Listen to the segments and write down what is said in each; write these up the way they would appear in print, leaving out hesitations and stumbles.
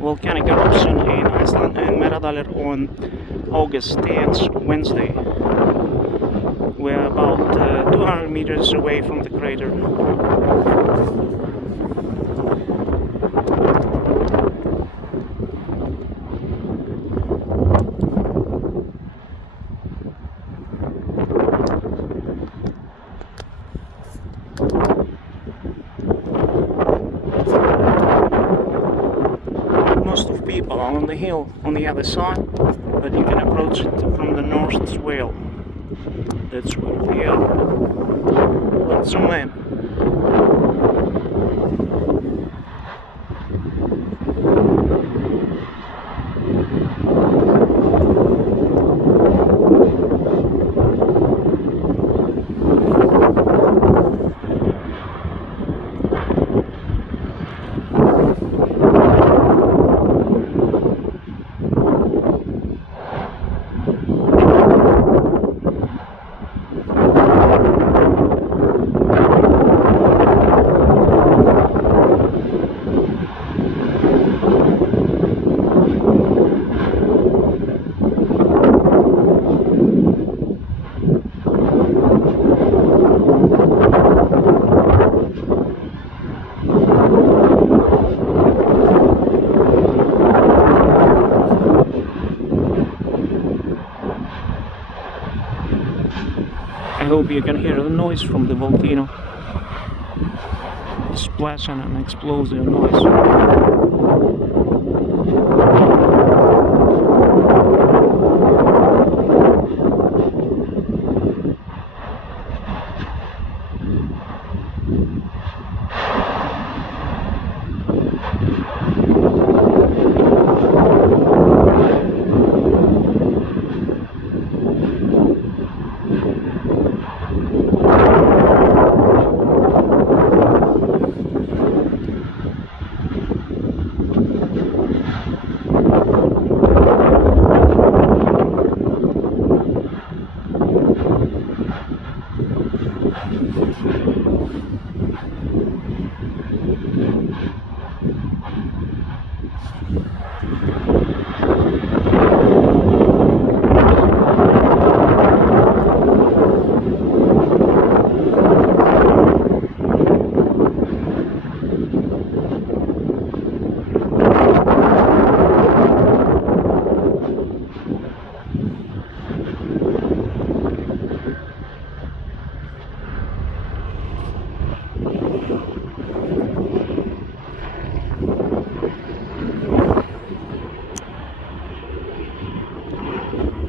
volcanic eruption in Iceland and Meradalir on August 10th, Wednesday. We're about 200 meters away from the crater. Most of people are on the hill on the other side, but you can approach it from the north as well. That's where we are. Let's zoom in. I hope you can hear the noise from the volcano. Splashing and explosive noise.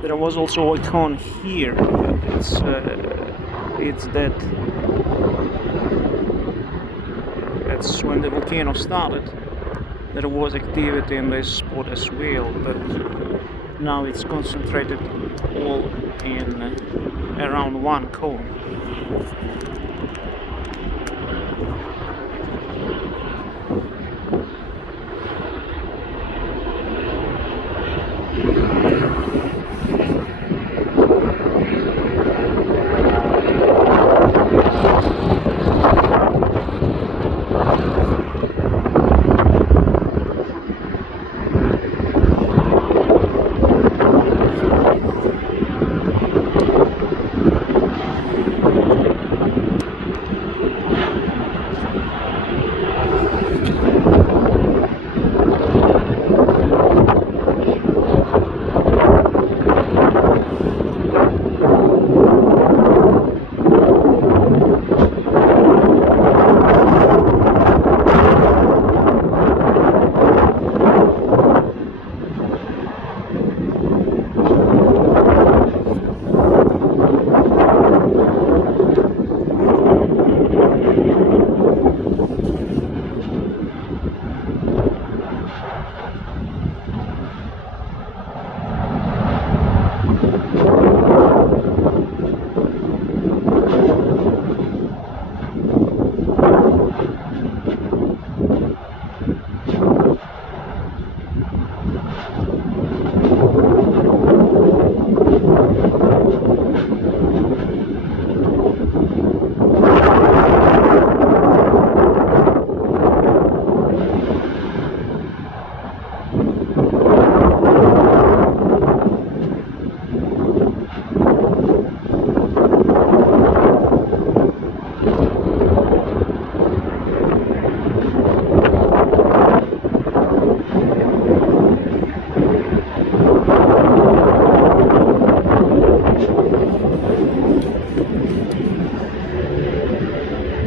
There was also a cone here, but it's dead. That's when the volcano started. There was activity in this spot as well, but now it's concentrated all in around one cone.